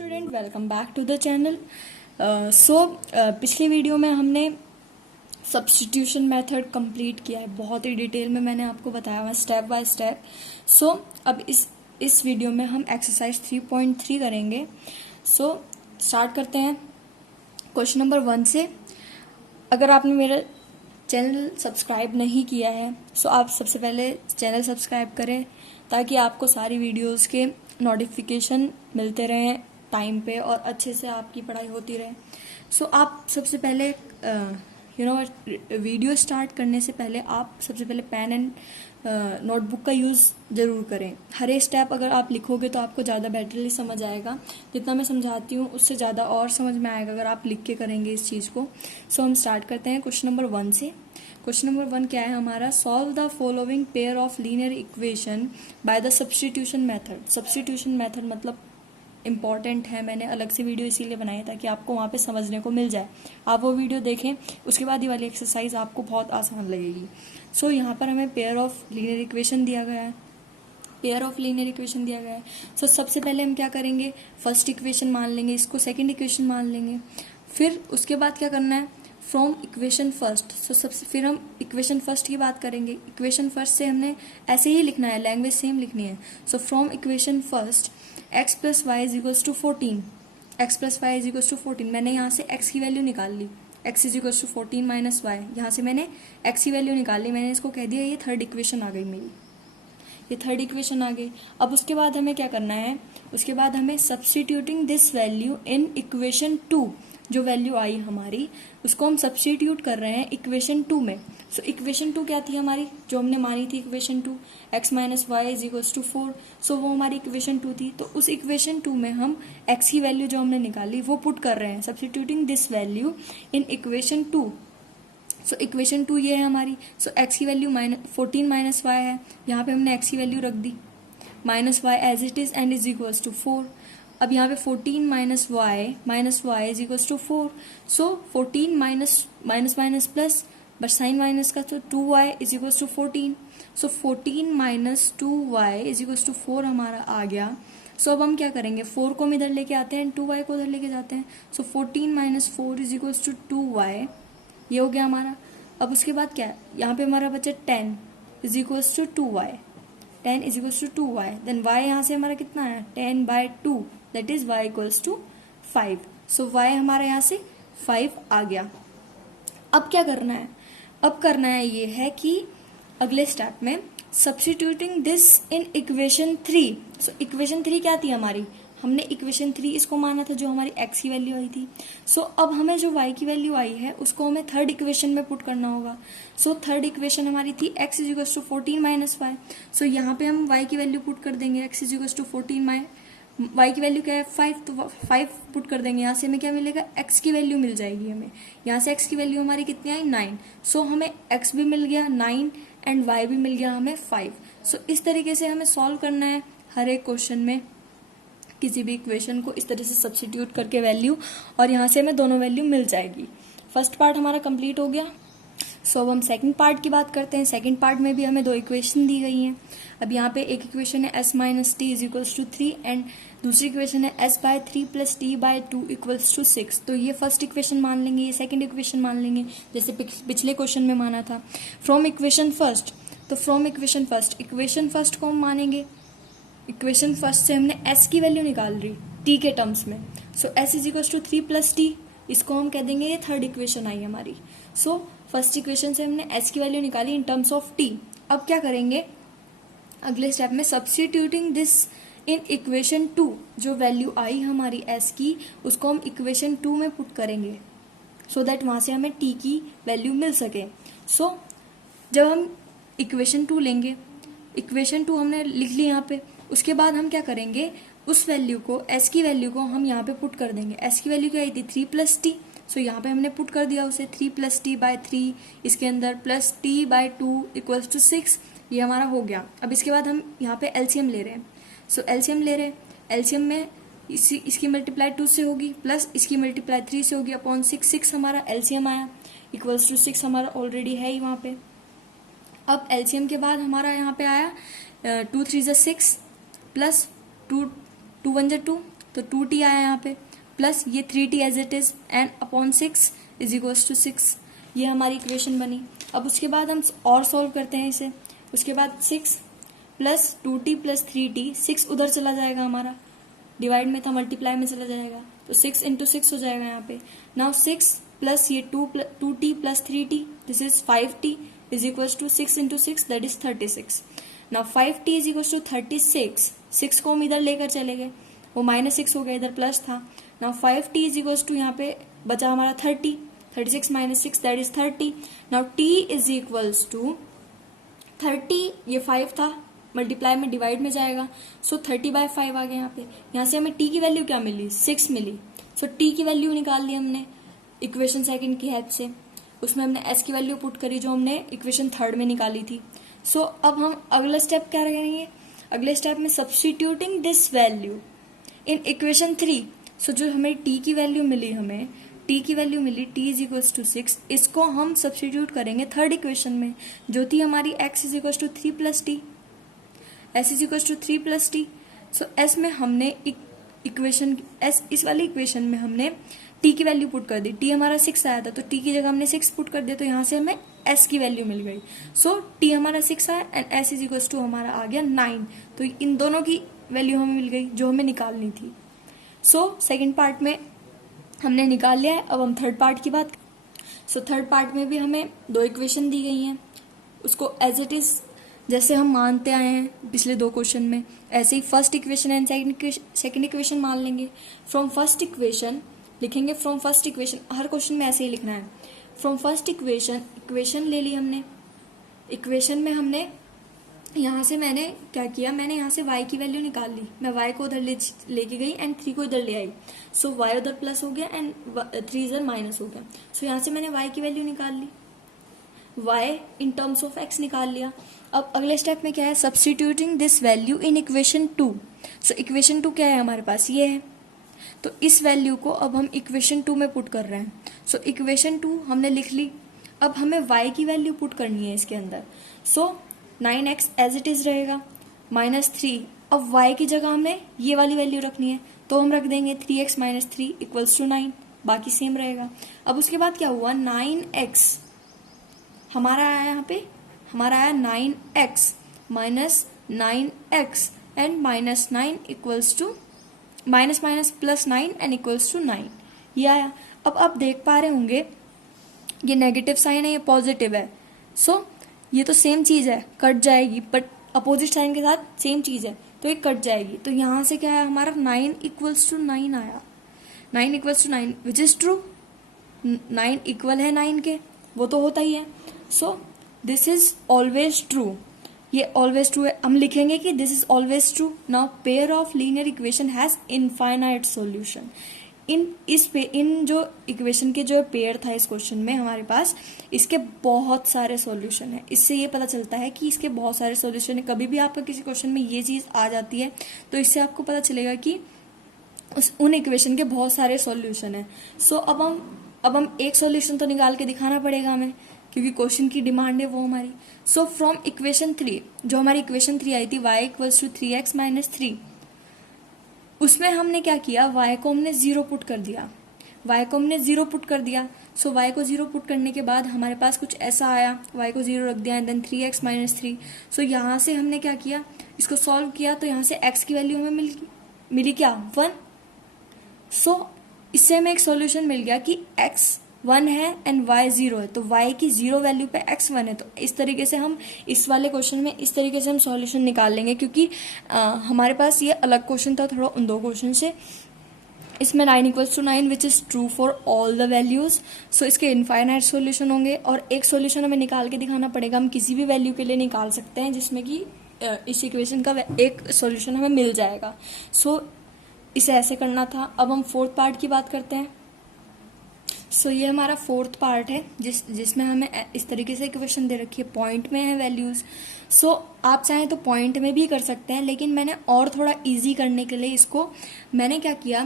Student, welcome back to the channel. पिछली video में हमने सब्स्टिट्यूशन मेथड कंप्लीट किया है। बहुत ही डिटेल में मैंने आपको बताया हुआ स्टेप बाय स्टेप। अब इस वीडियो में हम एक्सरसाइज 3.3 करेंगे। स्टार्ट करते हैं क्वेश्चन नंबर 1 से। अगर आपने मेरा चैनल सब्सक्राइब नहीं किया है आप सबसे पहले चैनल सब्सक्राइब करें ताकि आपको सारी वीडियोस के नोटिफिकेशन मिलते रहें टाइम पे और अच्छे से आपकी पढ़ाई होती रहे। आप सबसे पहले वीडियो स्टार्ट करने से पहले आप सबसे पहले पेन एंड नोटबुक का यूज़ ज़रूर करें। हर एक स्टेप अगर आप लिखोगे तो आपको ज़्यादा बेटरली समझ आएगा। जितना मैं समझाती हूँ उससे ज़्यादा और समझ में आएगा अगर आप लिख के करेंगे इस चीज़ को। हम स्टार्ट करते हैं क्वेश्चन नंबर 1 से। क्वेश्चन नंबर 1 क्या है हमारा? Solve the following pair of linear equation by the substitution method. Substitution method मतलब इम्पॉर्टेंट है, मैंने अलग से वीडियो इसीलिए बनाई है ताकि आपको वहाँ पे समझने को मिल जाए। आप वो वीडियो देखें, उसके बाद ये वाली एक्सरसाइज आपको बहुत आसान लगेगी। यहाँ पर हमें पेयर ऑफ लीनियर इक्वेशन दिया गया है। सबसे पहले हम क्या करेंगे, फर्स्ट इक्वेशन मान लेंगे, इसको सेकंड इक्वेशन मान लेंगे। फिर उसके बाद क्या करना है, फ्रॉम इक्वेशन फर्स्ट। फिर हम इक्वेशन फर्स्ट की बात करेंगे। इक्वेशन फर्स्ट से हमने ऐसे ही लिखना है, लैंग्वेज सेम लिखनी है। From equation first x plus Y is equals to 14। मैंने यहाँ से x की वैल्यू निकाल ली, x is equals to 14 minus Y. यहाँ से मैंने x की वैल्यू निकाल ली, मैंने इसको कह दिया ये थर्ड इक्वेशन आ गई मेरी, ये थर्ड इक्वेशन आ गई। अब उसके बाद हमें क्या करना है, उसके बाद हमें substituting this value in equation 2, जो वैल्यू आई हमारी उसको हम सब्स्टिट्यूट कर रहे हैं इक्वेशन 2 में। इक्वेशन 2 क्या थी हमारी, जो हमने मानी थी equation 2, x minus Y is equals to 4। वो हमारी इक्वेशन 2 थी। तो उस इक्वेशन 2 में हम x की वैल्यू जो हमने निकाली वो पुट कर रहे हैं, substituting this value in equation 2। Equation 2 ये है हमारी। x की वैल्यू 14 माइनस वाई है, यहाँ पे हमने x की वैल्यू रख दी, minus y as it is and is equals to 4। अब यहाँ पे 14 minus Y is equals to 4। 14 minus plus, but sign minus का, तो 2y is equals to 14। 14 minus 2y is equals to 4 हमारा आ गया। अब हम क्या करेंगे, 4 को हम इधर लेके आते हैं, 2y को उधर लेके जाते हैं। 14 minus 4 is equals to 2y, ये हो गया हमारा। अब उसके बाद क्या, यहाँ पे हमारा बचा 10 is equals to 2y, 10 is equals to 2y। Then y यहाँ से हमारा कितना है, 10/2, that is y equals to 5। y हमारा यहाँ से 5 आ गया। अब क्या करना है, अब करना है ये है कि अगले स्टेप में substituting this in equation 3। Equation 3 क्या थी हमारी, हमने इक्वेशन 3 इसको माना था जो हमारी x की वैल्यू आई थी। अब हमें जो y की वैल्यू आई है उसको हमें थर्ड इक्वेशन में पुट करना होगा। थर्ड इक्वेशन हमारी थी x is equals to 14 minus Y. यहाँ पे हम y की वैल्यू पुट कर देंगे, x is equals to 14 y की वैल्यू क्या है 5, तो 5 पुट कर देंगे। यहाँ से हमें क्या मिलेगा, x की वैल्यू मिल जाएगी हमें। यहाँ से x की वैल्यू हमारी कितनी आई, 9। हमें x भी मिल गया 9 एंड y भी मिल गया हमें 5। इस तरीके से हमें सॉल्व करना है हर एक क्वेश्चन में, किसी भी इक्वेशन को इस तरह से सब्स्टिट्यूट करके वैल्यू, और यहाँ से हमें दोनों वैल्यू मिल जाएगी। फर्स्ट पार्ट हमारा कंप्लीट हो गया। अब हम सेकंड पार्ट की बात करते हैं। सेकंड पार्ट में भी हमें 2 इक्वेशन दी गई हैं। अब यहाँ पे एक इक्वेशन है s minus T is equals to 3 and दूसरी इक्वेशन है s/3 plus t/2 equals to 6। तो ये फर्स्ट इक्वेशन मान लेंगे, ये सेकंड इक्वेशन मान लेंगे, जैसे पिछले क्वेश्चन में माना था। फ्रॉम इक्वेशन फर्स्ट, तो फ्रॉम इक्वेशन फर्स्ट को हम मानेंगे। इक्वेशन फर्स्ट से हमने s की वैल्यू निकाल रही t के टर्म्स में। s is equals to 3 plus t, इसको हम कह देंगे ये थर्ड इक्वेशन आई हमारी। फर्स्ट इक्वेशन से हमने s की वैल्यू निकाली इन टर्म्स ऑफ t। अब क्या करेंगे, अगले स्टेप में सब्स्टिट्यूटिंग दिस इन इक्वेशन 2, जो वैल्यू आई हमारी s की उसको हम इक्वेशन 2 में पुट करेंगे, सो दैट वहां से हमें t की वैल्यू मिल सके। जब हम इक्वेशन 2 लेंगे, इक्वेशन 2 हमने लिख ली यहाँ पे, उसके बाद हम क्या करेंगे, उस वैल्यू को, s की वैल्यू को हम यहाँ पे पुट कर देंगे। s की वैल्यू क्या आई थी 3 प्लस टी, यहाँ पे हमने पुट कर दिया उसे 3 प्लस t/3 इसके अंदर प्लस t/2 इक्वल्स टू 6, ये हमारा हो गया। अब इसके बाद हम यहाँ पे एलसीएम ले रहे हैं। एलसीएम ले रहे हैं, एलसीएम में इसकी मल्टीप्लाई 2 से होगी प्लस इसकी मल्टीप्लाई 3 से होगी अपॉन 6 हमारा एलसीएम आया इक्वल्स टू 6 हमारा ऑलरेडी है ही वहाँ पे। अब एलसीएम के बाद हमारा यहाँ पे आया 2 3 6 प्लस 2 1 2 तो 2t आया यहाँ पे, प्लस ये 3t as it is and upon 6 is equals to 6। ये हमारी इक्वेशन बनी। अब उसके बाद हम और सॉल्व करते हैं इसे। उसके बाद 6 प्लस 2t प्लस 3t, 6 उधर चला जाएगा हमारा, डिवाइड में था मल्टीप्लाई में चला जाएगा, तो 6 इंटू 6 हो जाएगा यहाँ पे। नाउ 6 प्लस ये 2t plus 3t, this is 5t is equals to 6 into 6 that is 36। Now 5t is equals to 36, 6 को हम इधर लेकर चले गए, वो -6 हो गया, इधर प्लस था। Now 5t is equals to यहाँ पे बचा हमारा 30, 36 minus 6 that is 30। Now t is equals to 30, ये 5 था, मल्टीप्लाई में डिवाइड में जाएगा, सो 30/5 आ गया यहाँ पे। यहाँ से हमें t की वैल्यू क्या मिली, 6 मिली। सो t की वैल्यू निकाल ली हमने इक्वेशन सेकंड की हेल्प से, उसमें हमने s की वैल्यू पुट करी जो हमने इक्वेशन थर्ड में निकाली थी। सो अब हम अगला स्टेप क्या करेंगे, अगले स्टेप में substituting this value in equation 3। So जो हमें t की वैल्यू मिली, हमें t की वैल्यू मिली t इज इक्वल्स टू 6, इसको हम सब्स्टिट्यूट करेंगे थर्ड इक्वेशन में जो थी हमारी x is equals to 3 plus T, s is equals to 3 plus T. So s में हमने इक्वेशन s, इस वाली इक्वेशन में हमने t की वैल्यू पुट कर दी, t हमारा 6 आया था तो t की जगह हमने 6 पुट कर दिया, तो यहाँ से हमें s की वैल्यू मिल गई। सो t हमारा 6 आया and s is equals to हमारा आ गया 9, तो इन दोनों की वैल्यू हमें मिल गई जो हमें निकालनी थी। सो सेकेंड पार्ट में हमने निकाल लिया है, अब हम थर्ड पार्ट की बात। सो थर्ड पार्ट में भी हमें 2 इक्वेशन दी गई हैं, उसको एज इट इज जैसे हम मानते आए हैं पिछले 2 क्वेश्चन में, ऐसे ही first equation and second equation मान लेंगे। फ्रॉम फर्स्ट इक्वेशन लिखेंगे, फ्रॉम फर्स्ट इक्वेशन, हर क्वेश्चन में ऐसे ही लिखना है। फ्रॉम फर्स्ट इक्वेशन ले ली हमने, इक्वेशन में हमने यहाँ से मैंने क्या किया, मैंने यहाँ से y की वैल्यू निकाल ली, मैं y को उधर लेके गई एंड 3 को इधर ले आई। सो y उधर प्लस हो गया एंड 3 इधर माइनस हो गया। सो यहाँ से मैंने y की वैल्यू निकाल ली, y in terms of x निकाल लिया। अब अगले स्टेप में क्या है, substituting this value in equation 2। So equation 2 क्या है हमारे पास, ये है, तो इस वैल्यू को अब हम इक्वेशन 2 में पुट कर रहे हैं। सो इक्वेशन 2 हमने लिख ली, अब हमें y की वैल्यू पुट करनी है इसके अंदर। सो 9x एज इट इज रहेगा, -3, अब y की जगह हमें ये वाली वैल्यू रखनी है, तो हम रख देंगे 3x माइनस 3 इक्वल्स टू 9, बाकी सेम रहेगा। अब उसके बाद क्या हुआ, 9x हमारा आया, यहाँ पे हमारा आया 9x minus 9x and -9 equals to minus plus 9 and equals to 9, ये आया। अब आप देख पा रहे होंगे ये नेगेटिव साइन है, ये पॉजिटिव है, सो ये तो सेम चीज है, कट जाएगी, बट अपोजिट साइन के साथ सेम चीज है तो ये कट जाएगी। तो यहाँ से क्या है हमारा 9 इक्वल्स टू 9 आया, 9 equals to 9 which is true, 9 equal है 9 के, वो तो होता ही है। So this is always true, ये ऑलवेज ट्रू है, हम लिखेंगे कि this is always true. Now pair of linear equation has infinite solution. इन जो इक्वेशन के जो पेयर था इस क्वेश्चन में हमारे पास, इसके बहुत सारे सॉल्यूशन है। इससे ये पता चलता है कि इसके बहुत सारे सॉल्यूशन है। कभी भी आपका किसी क्वेश्चन में ये चीज आ जाती है तो इससे आपको पता चलेगा कि उन इक्वेशन के बहुत सारे सॉल्यूशन है। सो अब हम एक सॉल्यूशन तो निकाल के दिखाना पड़ेगा हमें, क्योंकि क्वेश्चन की डिमांड है वो हमारी। सो फ्रॉम इक्वेशन 3, जो हमारी इक्वेशन 3 आई थी y equals to 3x minus 3, उसमें हमने क्या किया, y को हमने 0 पुट कर दिया, y को हमने 0 पुट कर दिया। सो y को 0 पुट करने के बाद हमारे पास कुछ ऐसा आया, y को 0 रख दिया एंड देन 3x माइनस 3। सो यहाँ से हमने क्या किया, इसको सॉल्व किया, तो यहाँ से x की वैल्यू हमें मिली क्या, 1। सो इससे हमें एक सॉल्यूशन मिल गया कि x 1 है एंड y 0 है, तो y की 0 वैल्यू पे x 1 है। तो इस तरीके से हम इस वाले क्वेश्चन में इस तरीके से हम सॉल्यूशन निकाल लेंगे, क्योंकि हमारे पास ये अलग क्वेश्चन था थोड़ा उन 2 क्वेश्चन से। इसमें 9 equals to 9 which is true for all the values. सो इसके इनफाइनाइट सॉल्यूशन होंगे और एक सॉल्यूशन हमें निकाल के दिखाना पड़ेगा। हम किसी भी वैल्यू के लिए निकाल सकते हैं जिसमें कि इस इक्वेशन का एक सॉल्यूशन हमें मिल जाएगा। सो इसे ऐसे करना था। अब हम फोर्थ पार्ट की बात करते हैं। सो ये हमारा फोर्थ पार्ट है जिसमें हमें इस तरीके से इक्वेशन दे रखी है, पॉइंट में है वैल्यूज। सो आप चाहें तो पॉइंट में भी कर सकते हैं, लेकिन मैंने और थोड़ा इजी करने के लिए इसको मैंने क्या किया,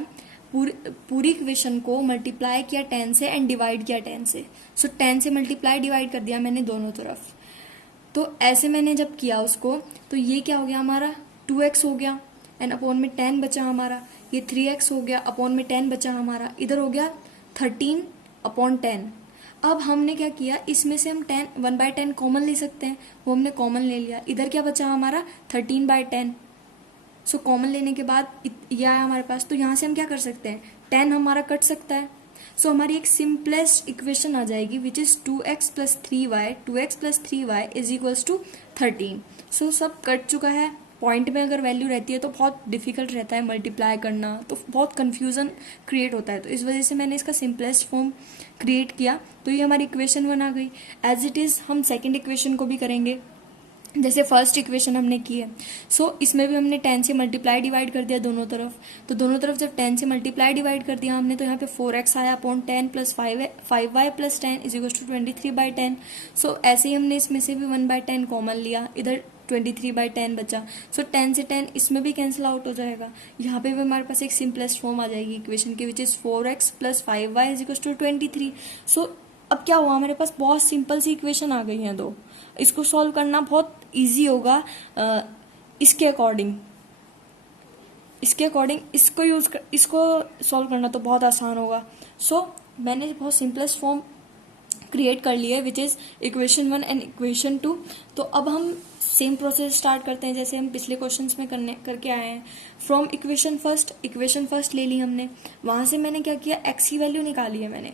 पूरी इक्वेशन को मल्टीप्लाई किया 10 से एंड डिवाइड किया 10 से। सो 10 से मल्टीप्लाई डिवाइड कर दिया मैंने दोनों तरफ। तो ऐसे मैंने जब किया उसको, तो ये क्या हो गया हमारा 2x हो गया एंड अपॉन में 10 बचा हमारा। ये 3x हो गया, अपॉन में 10 बचा हमारा, इधर हो गया 13/10। अब हमने क्या किया, इसमें से हम 1/10 कॉमन ले सकते हैं, वो हमने कॉमन ले लिया। इधर क्या बचा हमारा 13/10। सो कॉमन लेने के बाद ये आया हमारे पास, तो यहाँ से हम क्या कर सकते हैं, 10 हमारा कट सकता है। सो हमारी एक सिंपलेस्ट इक्वेशन आ जाएगी which is 2x + 3y, 2x + 3y = 13। सो सब कट चुका है। पॉइंट में अगर वैल्यू रहती है तो बहुत डिफिकल्ट रहता है मल्टीप्लाई करना, तो बहुत कंफ्यूजन क्रिएट होता है, तो इस वजह से मैंने इसका सिंपलेस्ट फॉर्म क्रिएट किया। तो ये हमारी इक्वेशन 1 आ गई। एज इट इज हम सेकेंड इक्वेशन को भी करेंगे जैसे फर्स्ट इक्वेशन हमने की है। सो इसमें भी हमने 10 से मल्टीप्लाई डिवाइड कर दिया दोनों तरफ, तो दोनों तरफ जब 10 से मल्टीप्लाई डिवाइड कर दिया हमने, तो यहाँ पे 4x आया अपॉन 10 + 5y + 10 = 23/10। सो ऐसे ही हमने इसमें से भी 1/10 कॉमन लिया, इधर 23/10 बचा। सो 10 से 10 इसमें भी कैंसिल आउट हो जाएगा। यहाँ पे भी हमारे पास एक सिंपलेस्ट फॉर्म आ जाएगी इक्वेशन की विच इज 4x + 5y = 23। सो अब क्या हुआ, हमारे पास बहुत सिंपल सी इक्वेशन आ गई हैं दो। इसको सॉल्व करना बहुत इजी होगा इसके अकॉर्डिंग इसको सॉल्व करना तो बहुत आसान होगा। सो मैंने बहुत सिंपलेस्ट फॉर्म क्रिएट कर लिया है which is equation 1 and equation 2। तो अब हम सेम प्रोसेस स्टार्ट करते हैं जैसे हम पिछले क्वेश्चंस में करके आए हैं। फ्रॉम इक्वेशन फर्स्ट ले ली हमने, वहां से मैंने क्या किया, x की वैल्यू निकाली है मैंने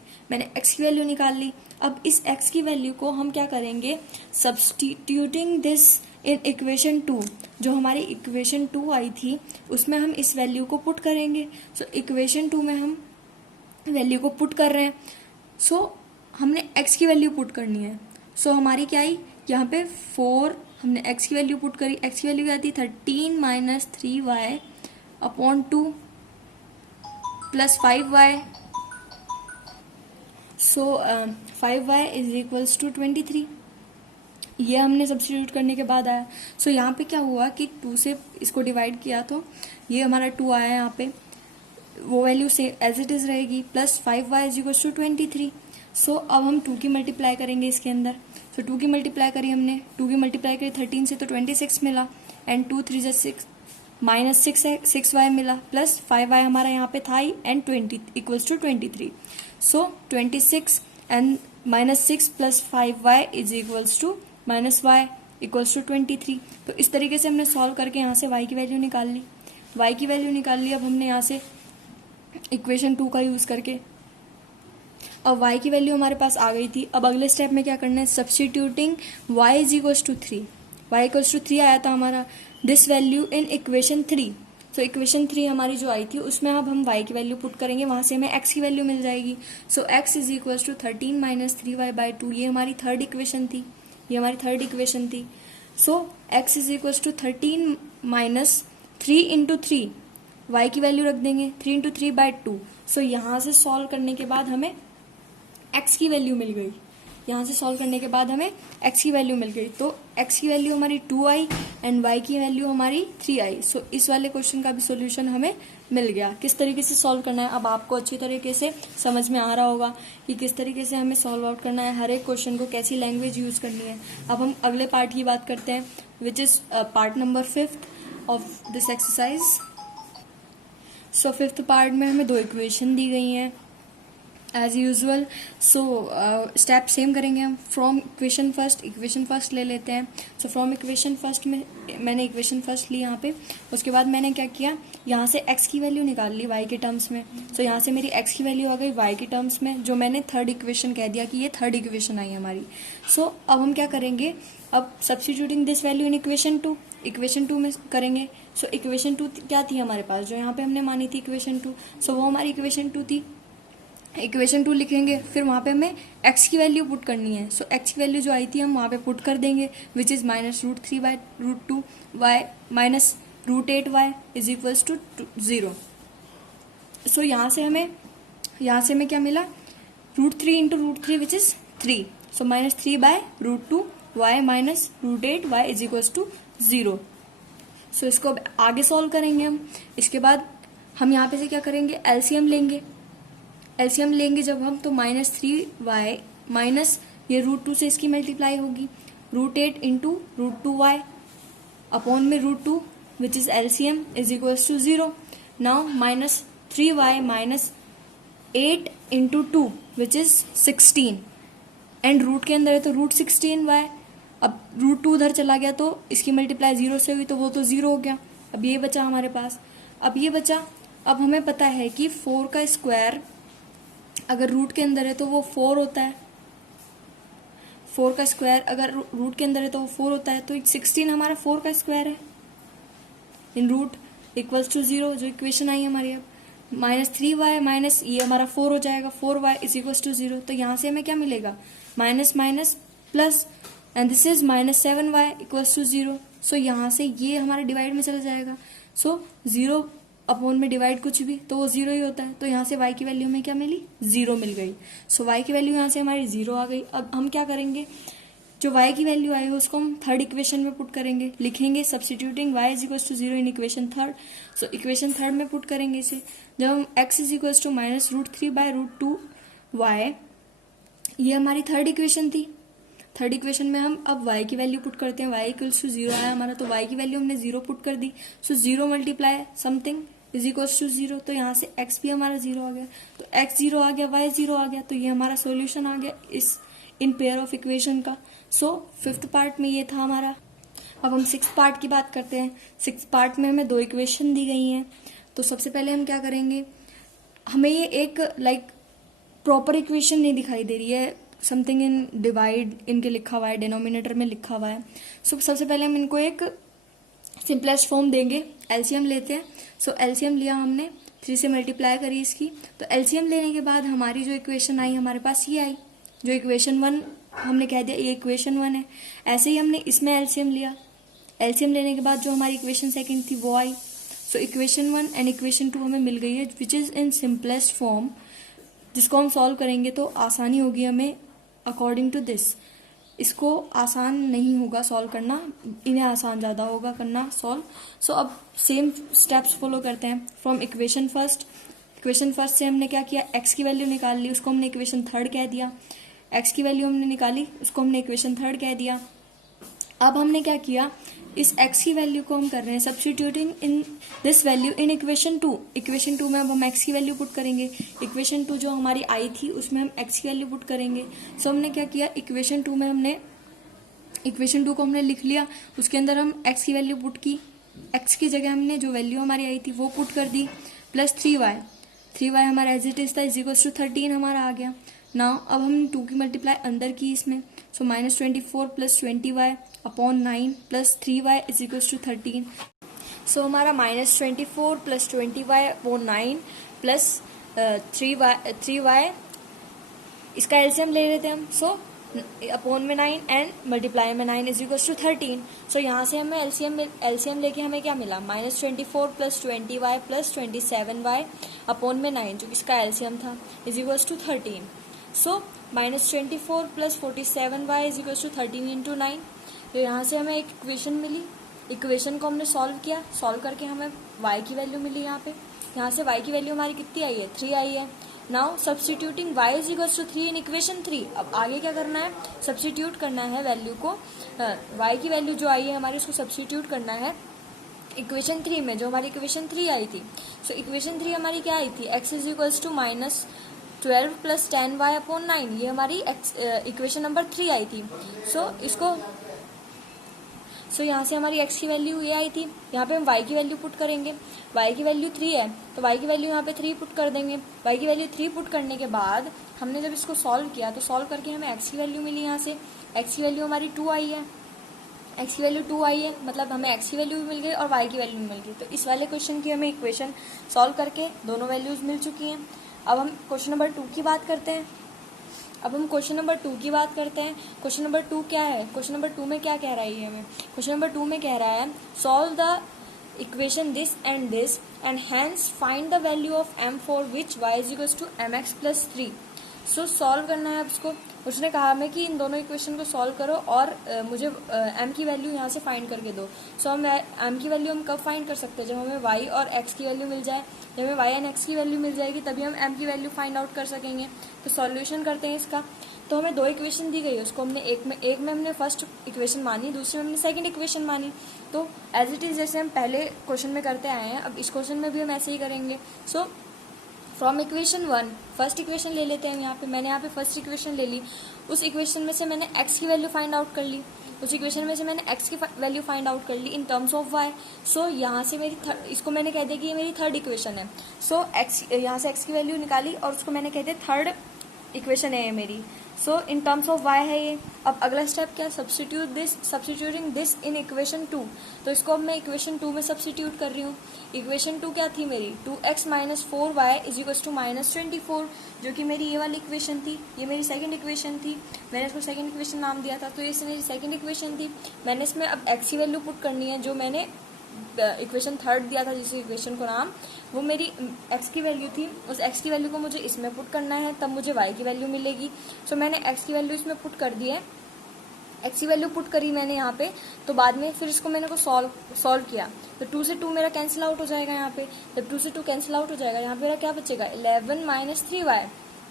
x की वैल्यू निकाल ली। अब इस x की वैल्यू को हम क्या करेंगे, सब्स्टिट्यूटिंग दिस इन इक्वेशन 2, जो हमारी इक्वेशन 2 आई थी उसमें हम इस वैल्यू को पुट करेंगे। सो इक्वेशन 2 में हम वैल्यू को पुट कर रहे हैं। सो हमने x की वैल्यू पुट करनी है। सो हमारी क्या आई, यहाँ पे 4 हमने x की वैल्यू पुट करी। x की वैल्यू क्या थी, 13 - 3y अपॉन 2 + 5y। सो 5y = 23। ये हमने सब्स्टिट्यूट करने के बाद आया। सो यहाँ पे क्या हुआ कि 2 से इसको डिवाइड किया तो ये हमारा 2 आया, यहाँ पे वो वैल्यू से एज इट इज रहेगी, प्लस 5y = 23। सो अब हम 2 की मल्टीप्लाई करेंगे इसके अंदर। सो 2 की मल्टीप्लाई करी हमने, 2 की मल्टीप्लाई करी 13 से तो 26 मिला, एंड 2 3 = 6 माइनस 6y मिला, प्लस 5y हमारा यहाँ पे था ही, and 20 = 23। So 26 and -6 + 5y -y = 23। तो इस तरीके से हमने सॉल्व करके यहाँ से y की वैल्यू निकाल ली। अब हमने यहाँ से इक्वेशन 2 का यूज करके अब y की वैल्यू हमारे पास आ गई थी। अब अगले स्टेप में क्या करना है, सब्स्टिट्यूटिंग y = 3। y = 3 आया था हमारा, this value in equation 3। So equation 3 हमारी जो आई थी उसमें अब हम y की वैल्यू पुट करेंगे, वहां से हमें x की वैल्यू मिल जाएगी। सो x = 13 - 3y/2, ये हमारी थर्ड इक्वेशन थी। सो x = 13 - 3 × 3, y की वैल्यू रख देंगे 3 × 3/2। सो यहाँ से सॉल्व करने के बाद हमें x की वैल्यू मिल गई। तो x की वैल्यू हमारी 2 आई एंड y की वैल्यू हमारी 3 आई। सो इस वाले क्वेश्चन का भी सॉल्यूशन हमें मिल गया। किस तरीके से सॉल्व करना है अब आपको अच्छी तरीके से समझ में आ रहा होगा कि किस तरीके से हमें सॉल्व आउट करना है, हर एक क्वेश्चन को कैसी लैंग्वेज यूज करनी है। अब हम अगले पार्ट की बात करते हैं which is part number 5 of this exercise. So 5th part में हमें 2 इक्वेशन दी गई हैं as usual. So step same करेंगे हम। फ्रॉम इक्वेशन फर्स्ट ले लेते हैं। सो फ्रॉम इक्वेशन फर्स्ट में मैंने इक्वेशन फर्स्ट ली यहाँ पे, उसके बाद मैंने क्या किया, यहाँ से x की वैल्यू निकाल ली y के टर्म्स में। सो यहाँ से मेरी x की वैल्यू आ गई y के टर्म्स में, जो मैंने थर्ड इक्वेशन कह दिया कि ये थर्ड इक्वेशन आई हमारी। सो अब हम क्या करेंगे, अब substituting this value in equation 2 में करेंगे। सो इक्वेशन 2 क्या थी हमारे पास, जो यहाँ पे हमने मानी थी इक्वेशन 2। सो वो हमारी इक्वेशन 2 थी। इक्वेशन 2 लिखेंगे, फिर वहाँ पे हमें x की वैल्यू पुट करनी है। सो x की वैल्यू जो आई थी हम वहाँ पे पुट कर देंगे, which is -√3/√2y -√8y = 0। So यहाँ से हमें क्या मिला, √3 × √3 which is 3। So -3/√2y -√8y = 0। सो इसको अब आगे सॉल्व करेंगे हम। इसके बाद हम यहाँ पे से क्या करेंगे, एलसीएम लेंगे जब हम, तो -3y माइनस ये √2 से इसकी मल्टीप्लाई होगी, √8 × √2y अपॉन में √2 which is LCM = 0। Now -3y minus 8 into 2 which is 16 and root के अंदर है तो √16y। अब √2 उधर चला गया तो इसकी मल्टीप्लाई 0 से हुई तो वो तो 0 हो गया। अब ये बचा हमारे पास। अब ये बचा, अब हमें पता है कि 4 का स्क्वायर अगर रूट के अंदर है तो वो 4 होता है। 4 का स्क्वायर अगर रूट के अंदर है तो वो 4 होता है, तो 16 हमारा 4 का स्क्वायर है इन रूट इक्वल्स टू 0, जो इक्वेशन आई हमारी। अब -3y माइनस ये हमारा 4 हो जाएगा, 4y इज इक्वल्स टू 0। तो यहाँ से हमें क्या मिलेगा, minus minus plus and this is -7y equals to 0। So यहाँ से ये हमारा डिवाइड में चला जाएगा। सो 0 अपॉन में डिवाइड कुछ भी तो वो 0 ही होता है। तो यहाँ से y की वैल्यू में क्या मिली, 0 मिल गई। सो y की वैल्यू यहाँ से हमारी 0 आ गई। अब हम क्या करेंगे, जो y की वैल्यू आई है उसको हम थर्ड इक्वेशन में पुट करेंगे, लिखेंगे substituting y is equals to 0 in equation third. So equation third में पुट करेंगे इसे। जब हम x is equals to -√3/√2y, ये हमारी थर्ड इक्वेशन थी। थर्ड इक्वेशन में हम अब y की वैल्यू पुट करते हैं, y इक्वल्स टू 0 आया हमारा, तो y की वैल्यू हमने 0 पुट कर दी। So 0 multiply something is equals to 0, तो यहाँ से x भी हमारा 0 आ गया। तो x 0 आ गया, y 0 आ गया, तो ये हमारा सॉल्यूशन आ गया इस इन पेयर ऑफ इक्वेशन का। सो फिफ्थ पार्ट में ये था हमारा। अब हम सिक्स पार्ट की बात करते हैं। सिक्स पार्ट में हमें 2 इक्वेशन दी गई हैं। तो सबसे पहले हम क्या करेंगे, हमें ये एक प्रॉपर इक्वेशन नहीं दिखाई दे रही है, समथिंग इन डिवाइड इनके लिखा हुआ है, डिनोमिनेटर में लिखा हुआ है। सो सबसे पहले हम इनको एक सिंपलेस्ट फॉर्म देंगे, एलसीएम लेते हैं। सो एलसीएम लिया हमने, 3 से मल्टीप्लाई करी इसकी। तो एलसीएम लेने के बाद हमारी जो इक्वेशन आई हमारे पास ये आई, जो इक्वेशन 1 हमने कह दिया ये इक्वेशन 1 है। ऐसे ही हमने इसमें एलसीएम लिया, एलसीएम लेने के बाद जो हमारी इक्वेशन सेकंड थी वो आई। सो इक्वेशन 1 एंड इक्वेशन 2 हमें मिल गई है, which is in simplest form, जिसको हम सॉल्व करेंगे तो आसानी होगी हमें अकॉर्डिंग टू दिस। इसको आसान नहीं होगा सॉल्व करना, इन्हें आसान ज़्यादा होगा करना सॉल्व। सो अब सेम स्टेप्स फॉलो करते हैं। फ्रॉम इक्वेशन फर्स्ट से हमने क्या किया, x की वैल्यू निकाल ली, उसको हमने इक्वेशन थर्ड कह दिया। x की वैल्यू हमने निकाली, उसको हमने इक्वेशन थर्ड कह दिया। अब हमने क्या किया, इस x की वैल्यू को हम कर रहे हैं substituting in this value in equation 2। Equation 2 में अब हम x की वैल्यू पुट करेंगे। इक्वेशन 2 जो हमारी आई थी उसमें हम x की वैल्यू पुट करेंगे। सो हमने क्या किया, इक्वेशन 2 में हमने इक्वेशन 2 को हमने लिख लिया, उसके अंदर हम x की वैल्यू पुट की, x की जगह हमने जो वैल्यू हमारी आई थी वो पुट कर दी, प्लस 3y हमारा एज इट इज था, इज इक्वल्स टू 13 हमारा आ गया। नाउ अब हम 2 की मल्टीप्लाई अंदर की इसमें। So -24 plus 20y upon 9 plus 3y is equals to 13। So हमारा -24 plus 20y upon 9 plus 3y इसका एलसीएम ले लेते हैं हम। सो अपॉन में 9 एंड मल्टीप्लाई में 9 इज इक्वल्स टू 13। सो यहाँ से हमें एलसीएम लेके हमें क्या मिला, -24 plus 20y plus 27y upon में 9 जो इसका एलसीएम था is equals to 13। So -24 plus 47y is equals to 13 into 9। तो यहाँ से हमें एक इक्वेशन मिली, इक्वेशन को हमने सॉल्व किया, सॉल्व करके हमें y की वैल्यू मिली। यहाँ से y की वैल्यू हमारी कितनी आई है, 3 आई है। Now substituting y is equals to 3 in equation 3। अब आगे क्या करना है, सब्स्टिट्यूट करना है वैल्यू को, y की वैल्यू जो आई है हमारी उसको सब्स्टिट्यूट करना है इक्वेशन 3 में, जो हमारी इक्वेशन 3 आई थी। सो इक्वेशन 3 हमारी क्या आई थी, x is equals to -12 plus 10y upon 9, ये हमारी इक्वेशन नंबर 3 आई थी। सो यहाँ से हमारी x की वैल्यू ये आई थी, यहाँ पे हम y की वैल्यू पुट करेंगे। y की वैल्यू 3 है तो y की वैल्यू यहाँ पे 3 पुट कर देंगे। y की वैल्यू 3 पुट करने के बाद हमने जब इसको सॉल्व किया तो सॉल्व करके हमें x की वैल्यू मिली। यहाँ से x की वैल्यू हमारी 2 आई है, x की वैल्यू 2 आई है, मतलब हमें x की वैल्यू भी मिल गई और y की वैल्यू भी मिल गई। तो इस वाले क्वेश्चन की हमें इक्वेशन सॉल्व करके दोनों वैल्यूज मिल चुकी हैं। अब हम क्वेश्चन नंबर 2 की बात करते हैं। क्वेश्चन नंबर 2 क्या है, क्वेश्चन नंबर 2 में क्या कह रहा है हमें, क्वेश्चन नंबर 2 में कह रहा है solve the equation this and hence find the value of m for which y is equals to mx plus 3। So solve करना है अब इसको। उसने कहा हमें कि इन दोनों इक्वेशन को सॉल्व करो और मुझे m की वैल्यू यहाँ से फाइंड करके दो। सो हम m की वैल्यू हम कब फाइंड कर सकते हैं, जब हमें y और x की वैल्यू मिल जाए। जब हमें y एंड x की वैल्यू मिल जाएगी तभी हम m की वैल्यू फाइंड आउट कर सकेंगे। तो सॉल्यूशन करते हैं इसका। तो हमें दो इक्वेशन दी गई है, उसको हमने एक में हमने फर्स्ट इक्वेशन मानी, दूसरे में हमने सेकंड इक्वेशन मानी। तो एज इट इज़ जैसे हम पहले क्वेश्चन में करते आए हैं, अब इस क्वेश्चन में भी हम ऐसे ही करेंगे। So from equation 1 first equation ले लेते हैं। यहाँ पे मैंने यहाँ पे फर्स्ट इक्वेशन ले ली, उस इक्वेशन में से मैंने x की वैल्यू फाइंड आउट कर ली, उस इक्वेशन में से मैंने x की वैल्यू फाइंड आउट कर ली इन टर्म्स ऑफ y। सो यहाँ से मेरी इसको मैंने कह दिया कि ये मेरी थर्ड इक्वेशन है। सो x यहाँ से x की वैल्यू निकाली और उसको मैंने कह दिया थर्ड इक्वेशन है ये मेरी। सो इन टर्म्स ऑफ y है ये। अब अगला स्टेप क्या है, सब्स्टिट्यूटिंग दिस इन इक्वेशन 2। तो इसको अब मैं इक्वेशन 2 में सब्स्टिट्यूट कर रही हूँ। इक्वेशन 2 क्या थी मेरी, 2x minus 4y is equals to minus 24, जो कि मेरी ये वाली इक्वेशन थी। ये मेरी सेकंड इक्वेशन थी, मैंने इसको सेकंड इक्वेशन नाम दिया था, तो ये मेरी सेकंड इक्वेशन थी। मैंने इसमें अब x की वैल्यू पुट करनी है, जो मैंने इक्वेशन थर्ड दिया था जिस इक्वेशन को नाम, वो मेरी x की वैल्यू थी। उस x की वैल्यू को मुझे इसमें पुट करना है, तब मुझे y की वैल्यू मिलेगी। सो मैंने x की वैल्यू इसमें पुट कर दी है, x की वैल्यू पुट करी मैंने यहाँ पे। तो बाद में फिर इसको मैंने को सॉल्व किया, तो 2 से 2 मेरा कैंसिल आउट हो जाएगा यहाँ पे। जब 2 से 2 कैंसिल आउट हो जाएगा, यहाँ पे मेरा क्या बचेगा, 11 minus 3y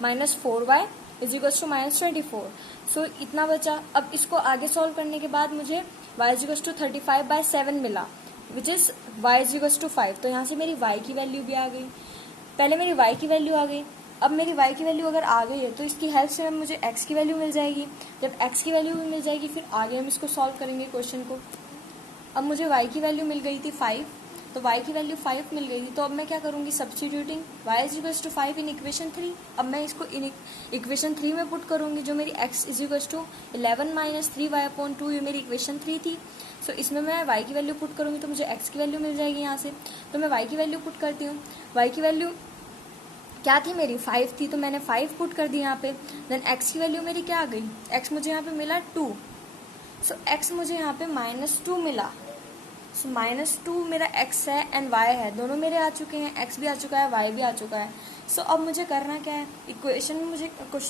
minus 4y is equals to minus 24। So इतना बचा। अब इसको आगे सॉल्व करने के बाद मुझे y इज इक्वल्स टू 35/7 मिला, which is y is equals to 5। तो यहाँ से मेरी y की वैल्यू भी आ गई। पहले मेरी y की वैल्यू आ गई, अब मेरी y की वैल्यू अगर आ गई है तो इसकी हेल्प से मुझे x की वैल्यू मिल जाएगी। जब x की वैल्यू मिल जाएगी, फिर आगे हम इसको सॉल्व करेंगे क्वेश्चन को। अब मुझे y की वैल्यू मिल गई थी 5, तो y की वैल्यू 5 मिल गई थी। तो अब मैं क्या करूँगी, substituting y is equals to 5 in equation 3। अब मैं इसको इन इक्वेशन 3 में पुट करूँगी, जो मेरी x is equals to 11 minus 3y upon 2, ये मेरी इक्वेशन 3 थी। सो इसमें मैं y की वैल्यू पुट करूँगी तो मुझे x की वैल्यू मिल जाएगी यहाँ से। तो मैं y की वैल्यू पुट करती हूँ। y की वैल्यू क्या थी मेरी, 5 थी, तो मैंने 5 पुट कर दी यहाँ पे। देन x की वैल्यू मेरी क्या आ गई, x मुझे यहाँ पे मिला 2। सो x मुझे यहाँ पे -2 मिला। सो -2 मेरा x है एंड y है, दोनों मेरे आ चुके हैं, x भी आ चुका है, y भी आ चुका है। सो अब मुझे करना क्या है, क्वेश्चन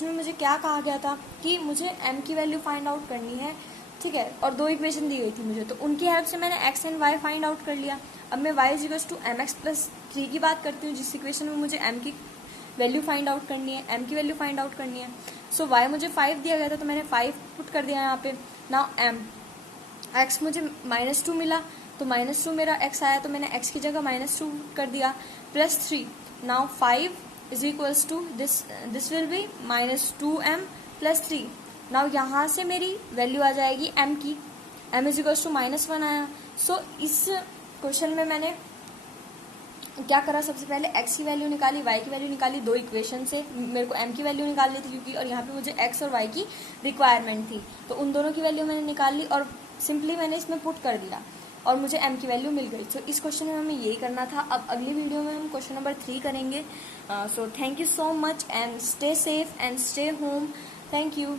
में मुझे क्या कहा गया था कि मुझे m की वैल्यू फाइंड आउट करनी है, ठीक है, और दो इक्वेशन दी गई थी मुझे, तो उनकी हेल्प से मैंने x and y find out कर लिया। अब मैं y is equals to mx plus 3 की बात करती हूँ, जिस इक्वेशन में मुझे m की वैल्यू फाइंड आउट करनी है, m की वैल्यू फाइंड आउट करनी है। सो y मुझे 5 दिया गया था, तो मैंने 5 पुट कर दिया यहाँ पे। नाउ m, x मुझे -2 मिला, तो -2 मेरा x आया, तो मैंने x की जगह -2 कर दिया, plus 3। Now 5 is equals to this will be -2m plus 3। Now यहाँ से मेरी वैल्यू आ जाएगी m की, m इज इक्वल्स टू -1 आया। सो इस क्वेश्चन में मैंने क्या करा, सबसे पहले x की वैल्यू निकाली, y की वैल्यू निकाली, दो इक्वेशन से मेरे को m की वैल्यू निकालनी थी क्योंकि, और यहाँ पे मुझे x और y की रिक्वायरमेंट थी, तो उन दोनों की वैल्यू मैंने निकाल ली और सिंपली मैंने इसमें पुट कर दिया और मुझे m की वैल्यू मिल गई। सो इस क्वेश्चन में हमें यही करना था। अब अगली वीडियो में हम क्वेश्चन नंबर 3 करेंगे। So thank you so much and stay safe and stay home. Thank you.